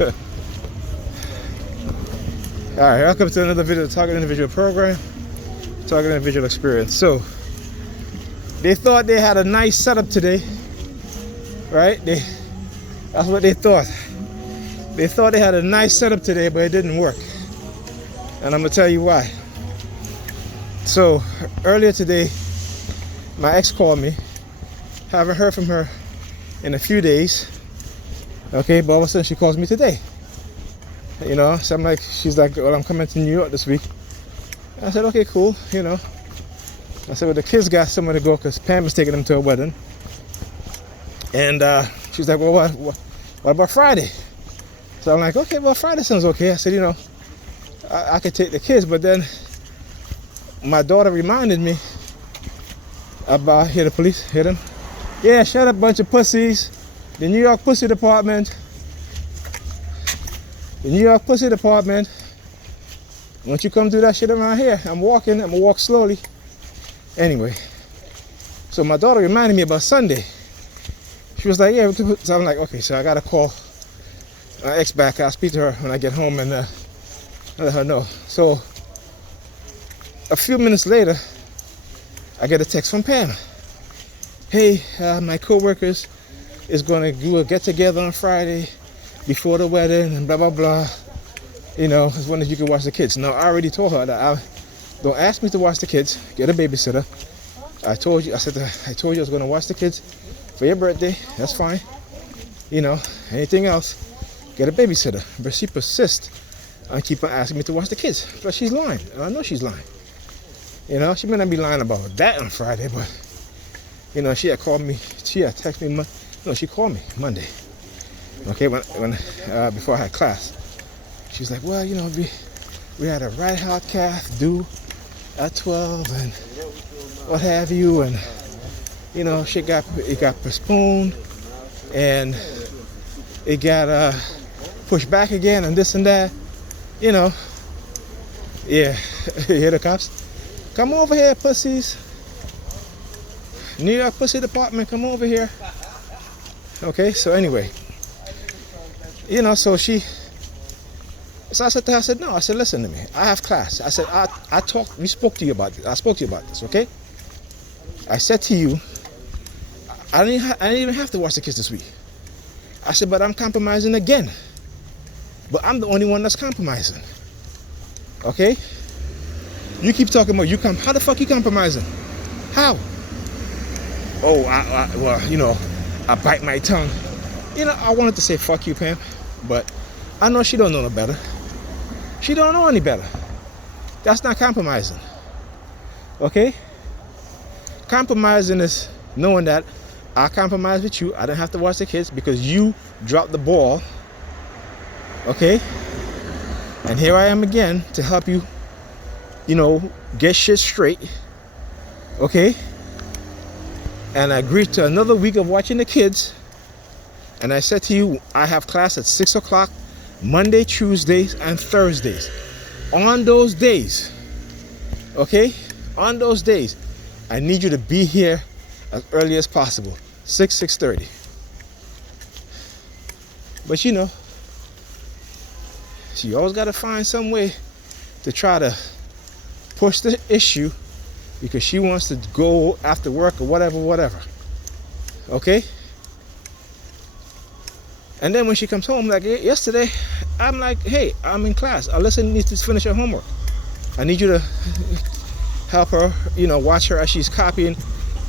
Alright, welcome to another video of Target Individual Program, Target Individual Experience. So, they thought they had a nice setup today, right? That's what they thought. They thought they had a nice setup today, but it didn't work. And I'm gonna tell you why. So, earlier today, my ex called me. Haven't heard from her in a few days. Okay, but all of a sudden she calls me today. You know, so I'm like, she's like, well, I'm coming to New York this week. I said, okay, cool, you know. I said, well, the kids got somewhere to go because Pam is taking them to a wedding. And she's like, well, what about Friday? So I'm like, okay, well, Friday sounds okay. I said, you know, I could take the kids, but then my daughter reminded me about, hear the police, hear them? Yeah, shut up, bunch of pussies. The New York Pussy Department. The New York Pussy Department. Once you come do that shit around here, I'm gonna walk slowly. Anyway, so my daughter reminded me about Sunday. She was like, yeah, so I'm like, okay, so I gotta call my ex back. I'll speak to her when I get home and let her know. So a few minutes later, I get a text from Pam. Hey, my co-workers is gonna do a get together on Friday before the wedding and blah blah blah. You know, as long as you can watch the kids. Now I already told her that don't ask me to watch the kids. Get a babysitter. I told you. I told you I was gonna watch the kids for your birthday. That's fine. You know, anything else, get a babysitter. But she persists on keep on asking me to watch the kids. But she's lying. And I know she's lying. You know, she may not be lying about that on Friday, but you know, she had called me. She had texted me. No, she called me Monday. Okay, when before I had class, she's like, well, you know, we had a right hot calf due at 12 and what have you, and you know, it got postponed and it got pushed back again and this and that. You know, yeah, you hear the cops? Come over here, pussies. New York Pussy Department, come over here. Okay, so anyway, you know, so I said to her, I said, no, I said, listen to me, I have class. I said, we spoke to you about this. I spoke to you about this, okay? I said to you, I didn't even have to watch the kids this week. I said, but I'm compromising again. But I'm the only one that's compromising. Okay? You keep talking about how the fuck you compromising? How? Oh, well, you know, I bite my tongue. You know, I wanted to say fuck you, Pam, but I know she don't know no better. She don't know any better. That's not compromising. Okay? Compromising is knowing that I compromise with you. I don't have to watch the kids because you dropped the ball. Okay? And here I am again to help you, you know, get shit straight. Okay? And I agreed to another week of watching the kids. And I said to you, I have class at 6 o'clock, Monday, Tuesdays, and Thursdays. On those days, okay? On those days, I need you to be here as early as possible. 6:30. But you know, she always got to find some way to try to push the issue because she wants to go after work or whatever. Okay? And then when she comes home, like yesterday, I'm like, hey, I'm in class. Alyssa needs to finish her homework. I need you to help her, you know, watch her as she's copying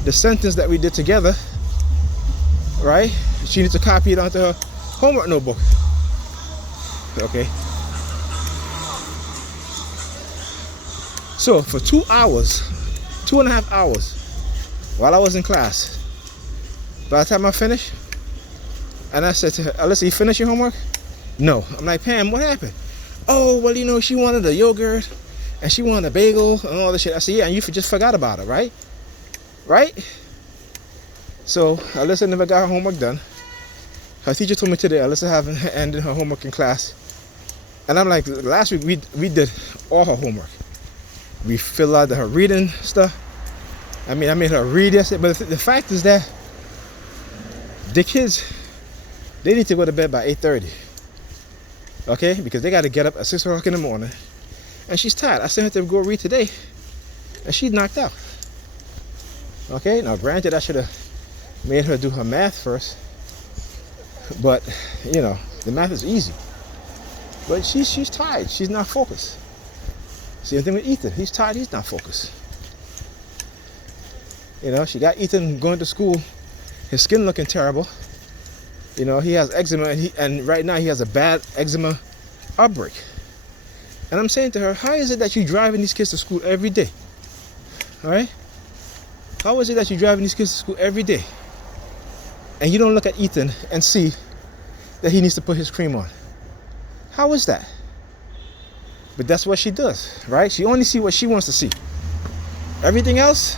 the sentence that we did together, right? She needs to copy it onto her homework notebook. Okay? So for 2 hours, 2.5 hours, while I was in class, by the time I finished, and I said to her, Alyssa, you finished your homework? No. I'm like, Pam, what happened? Oh, well, you know, she wanted a yogurt and she wanted a bagel and all this shit. I said, yeah, and you just forgot about it, right? Right? So Alyssa never got her homework done. Her teacher told me today Alyssa haven't ended her homework in class. And I'm like, last week we did all her homework. We filled out her reading stuff. I mean, I made her read yesterday. But the fact is that the kids, they need to go to bed by 8:30. Okay, because they got to get up at 6 o'clock in the morning, and she's tired. I sent her to go read today, and she's knocked out. Okay, now granted, I should have made her do her math first, but you know, the math is easy. But she's tired. She's not focused. Same thing with Ethan. He's tired. He's not focused. You know, she got Ethan going to school. His skin looking terrible. You know, he has eczema, and right now he has a bad eczema outbreak. And I'm saying to her, how is it that you're driving these kids to school every day? All right? How is it that you're driving these kids to school every day, and you don't look at Ethan and see that he needs to put his cream on? How is that? But that's what she does, right? She only sees what she wants to see. Everything else,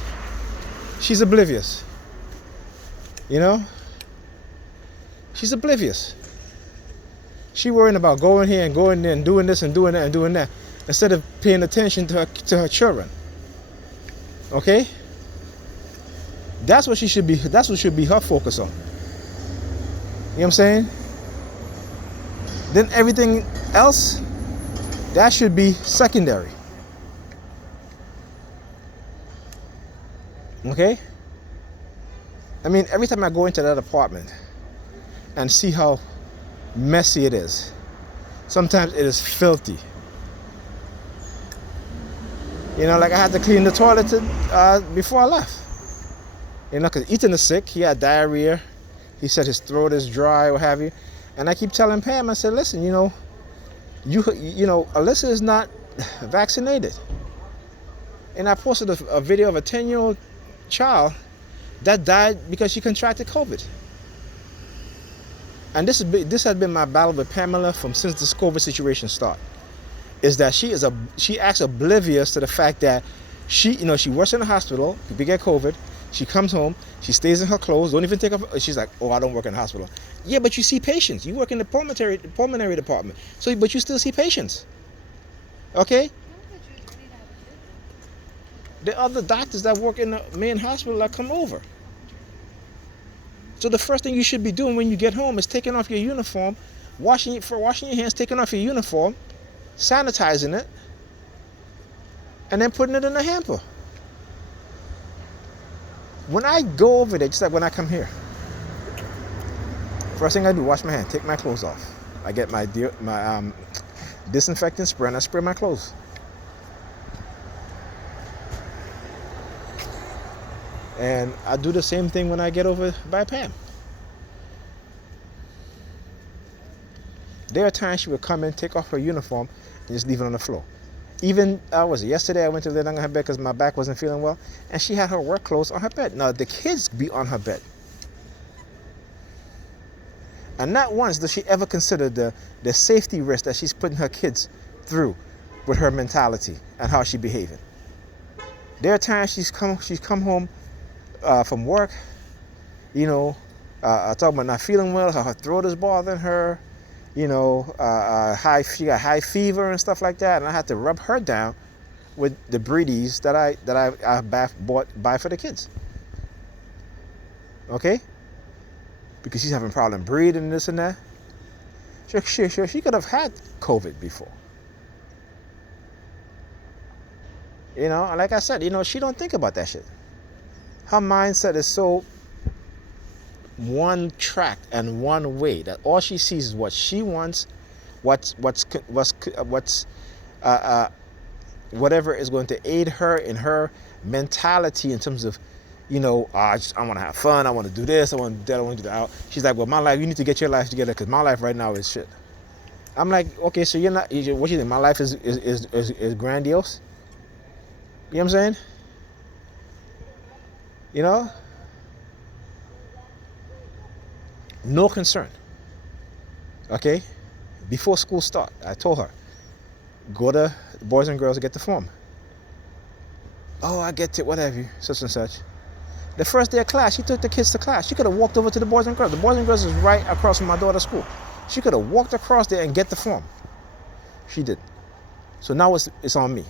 she's oblivious. You know? She's oblivious. She worrying about going here and going there and doing this and doing that and doing that, instead of paying attention to her children. Okay? That's what she should be. That's what should be her focus on. You know what I'm saying? Then everything else, that should be secondary. Okay? I mean, every time I go into that apartment and see how messy it is, sometimes it is filthy. You know, like I had to clean the toilet before I left. You know, because Ethan is sick. He had diarrhea. He said his throat is dry, what have you. And I keep telling Pam, I said, listen, you know, Alyssa is not vaccinated. And I posted a video of a 10-year-old child that died because she contracted COVID. And this has been my battle with Pamela since this COVID situation started. Is that she acts oblivious to the fact that she works in the hospital, people get COVID, she comes home, she stays in her clothes, don't even take off. She's like, oh, I don't work in the hospital. Yeah, but you see patients. You work in the pulmonary department. But you still see patients. Okay? There are other doctors that work in the main hospital that come over. So the first thing you should be doing when you get home is taking off your uniform, washing your hands, taking off your uniform, sanitizing it, and then putting it in a hamper. When I go over there, just like when I come here, first thing I do, wash my hand, take my clothes off. I get my disinfectant spray and I spray my clothes. And I do the same thing when I get over by Pam. There are times she would come in, take off her uniform, and just leave it on the floor. Even, yesterday I went to lay down on her bed because my back wasn't feeling well, and she had her work clothes on her bed. Now, the kids be on her bed. And not once does she ever consider the safety risk that she's putting her kids through with her mentality and how she's behaving. There are times she's come home from work, I talk about not feeling well, her throat is bothering her, she got high fever and stuff like that, and I had to rub her down with the breedies that I buy for the kids. Okay? Because she's having problem breathing and this and that. Sure, she could have had COVID before. And like I said, she don't think about that shit. Her mindset is so one track and one way that all she sees is what she wants, whatever is going to aid her in her mentality in terms of, I want to have fun, I want to do this, I want to do that, I want to do that. She's like, well, my life, you need to get your life together because my life right now is shit. I'm like, okay, so you're not, what you think, my life is grandiose? You know what I'm saying? No concern. Okay? Before school start, I told her, go to Boys and Girls to get the form. Oh, I get it, whatever, such and such. The first day of class, she took the kids to class. She could have walked over to the Boys and Girls. The Boys and Girls is right across from my daughter's school. She could have walked across there and get the form. She didn't. So now it's on me.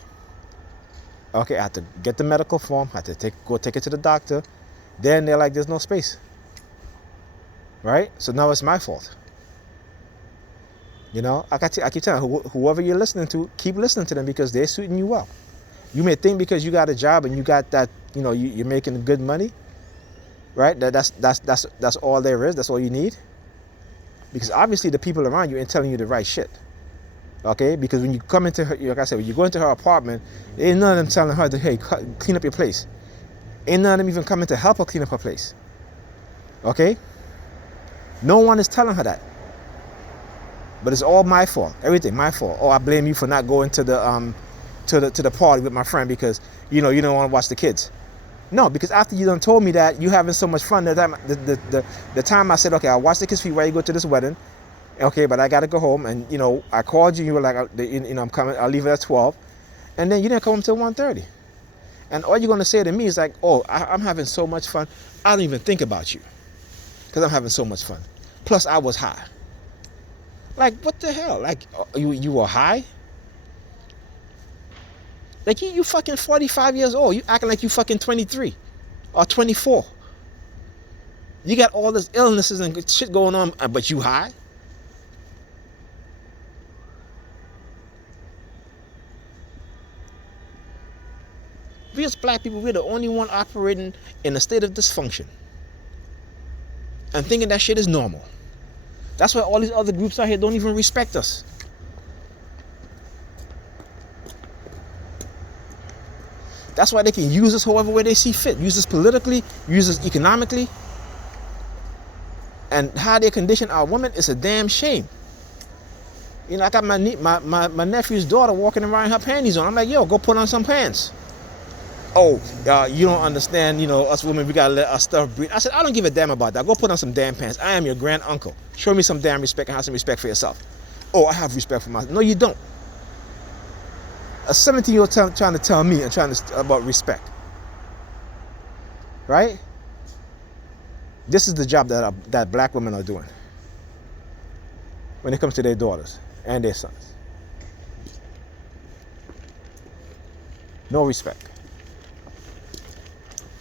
Okay, I had to get the medical form. I had to go take it to the doctor. Then they're like, there's no space. Right? So now it's my fault. You know, I keep telling whoever you're listening to, keep listening to them because they're suiting you well. You may think because you got a job and you got that, you know, you're making good money, right? That's all there is. That's all you need. Because obviously the people around you ain't telling you the right shit. Okay? Because when you come into her, like I said, when you go into her apartment, ain't none of them telling her to, hey, clean up your place. Ain't none of them even coming to help her clean up her place. Okay? No one is telling her that. But it's all my fault. Everything my fault. Oh, I blame you for not going to the party with my friend because you know you don't want to watch the kids. No, because after you done told me that you having so much fun, the time I said, okay, I'll watch the kids for you while you go to this wedding. Okay, but I gotta go home, and you know I called you. You were like, you know, I'm coming. I'll leave it at 12, and then you didn't come home till 1:30. And all you're gonna say to me is like, oh, I'm having so much fun. I don't even think about you because I'm having so much fun. Plus, I was high. Like, what the hell? Like, you were high? Like, you fucking 45 years old. You acting like you fucking 23 or 24. You got all this illnesses and shit going on, but you high? We as black people, we're the only one operating in a state of dysfunction and thinking that shit is normal. That's why all these other groups out here don't even respect us. That's why they can use us however way they see fit. Use us politically, use us economically. And how they condition our women is a damn shame. You know, I got my nephew's daughter walking around her panties on. I'm like, yo, go put on some pants. Oh, you don't understand, you know, us women, we gotta let our stuff breathe. I said, I don't give a damn about that. Go put on some damn pants. I am your grand uncle. Show me some damn respect and have some respect for yourself. Oh, I have respect for myself. No, you don't. A 17-year-old trying to tell me about respect. Right? This is the job that black women are doing when it comes to their daughters and their sons. No respect.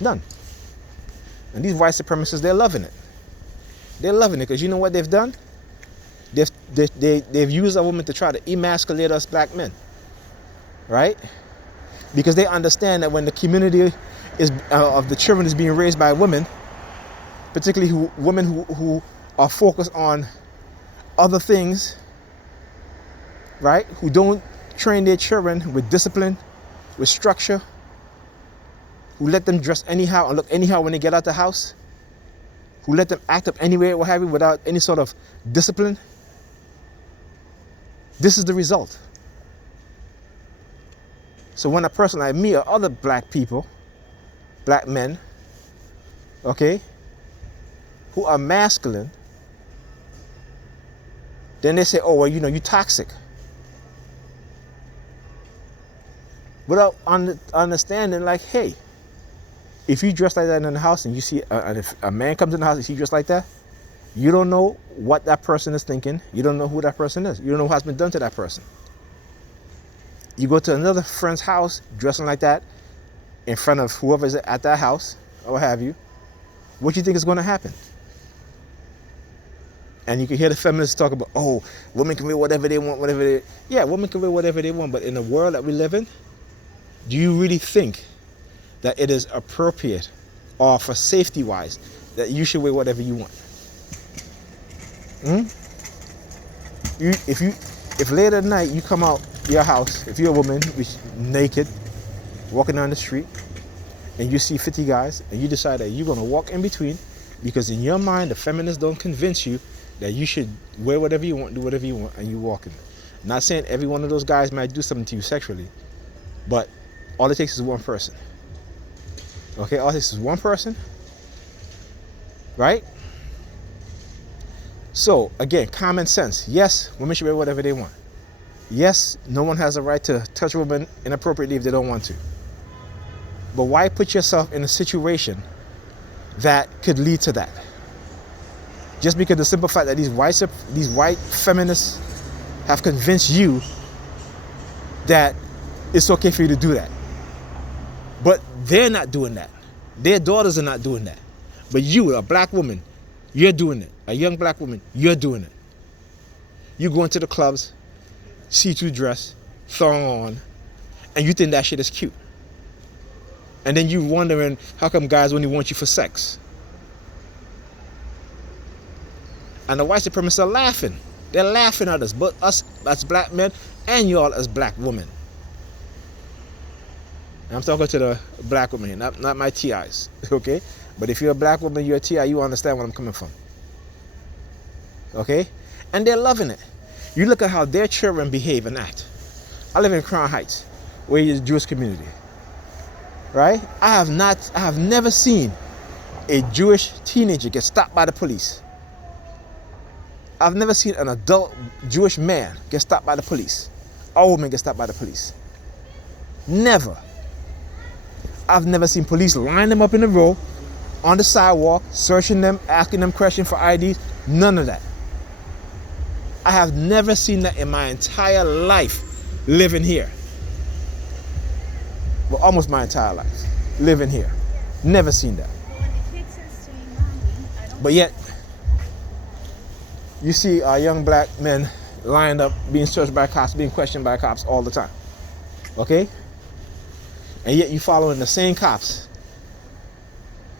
None. And these white supremacists, they're loving it. They're loving it because you know what they've done? They've used a woman to try to emasculate us black men. Right? Because they understand that when the community of the children is being raised by women, particularly women who are focused on other things, right? Who don't train their children with discipline, with structure, who let them dress anyhow and look anyhow when they get out the house, who let them act up anyway, what have you, without any sort of discipline. This is the result. So when a person like me or other black people, black men, okay, who are masculine, then they say, oh, well, you know, you're toxic. Without understanding, like, hey, if you dress like that in the house and you see, and if a man comes in the house and he dressed like that, you don't know what that person is thinking. You don't know who that person is. You don't know what has been done to that person. You go to another friend's house dressing like that in front of whoever's at that house or what have you. What do you think is going to happen? And you can hear the feminists talk about, oh, women can wear whatever they want, yeah, women can wear whatever they want, but in the world that we live in, do you really think that it is appropriate or for safety-wise that you should wear whatever you want? If late at night you come out your house, if you're a woman naked, walking down the street, and you see 50 guys, and you decide that you're gonna walk in between, because in your mind the feminists don't convince you that you should wear whatever you want, do whatever you want, and you walk in. Not saying every one of those guys might do something to you sexually, but all it takes is one person. Okay, all it takes is one person, right? So again, common sense. Yes, women should wear whatever they want. Yes, no one has a right to touch a woman inappropriately if they don't want to. But why put yourself in a situation that could lead to that? Just because the simple fact that these white feminists have convinced you that it's okay for you to do that. But they're not doing that. Their daughters are not doing that. But you, a black woman, you're doing it. A young black woman, you're doing it. You go into the clubs, see-through dress, thong on, and you think that shit is cute. And then you wondering how come guys only want you for sex. And the white supremacists are laughing. They're laughing at us, but us as black men and y'all as black women. And I'm talking to the black women here, not my TIs, okay? But if you're a black woman, you're a TI, you understand where I'm coming from. Okay? And they're loving it. You look at how their children behave and act. I live in Crown Heights, where is the Jewish community. Right? I have never seen a Jewish teenager get stopped by the police. I've never seen an adult Jewish man get stopped by the police. Or woman get stopped by the police. Never. I've never seen police line them up in a row on the sidewalk, searching them, asking them questions for IDs. None of that. I have never seen that in my entire life living here. Well, almost my entire life living here. Never seen that. But yet, you see young black men lined up, being searched by cops, being questioned by cops all the time. Okay? And yet you following the same cops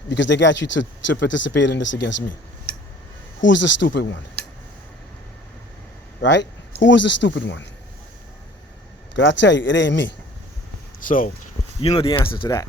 because they got you to participate in this against me. Who's the stupid one? Right? Who is the stupid one? Because I tell you, it ain't me. So, you know the answer to that.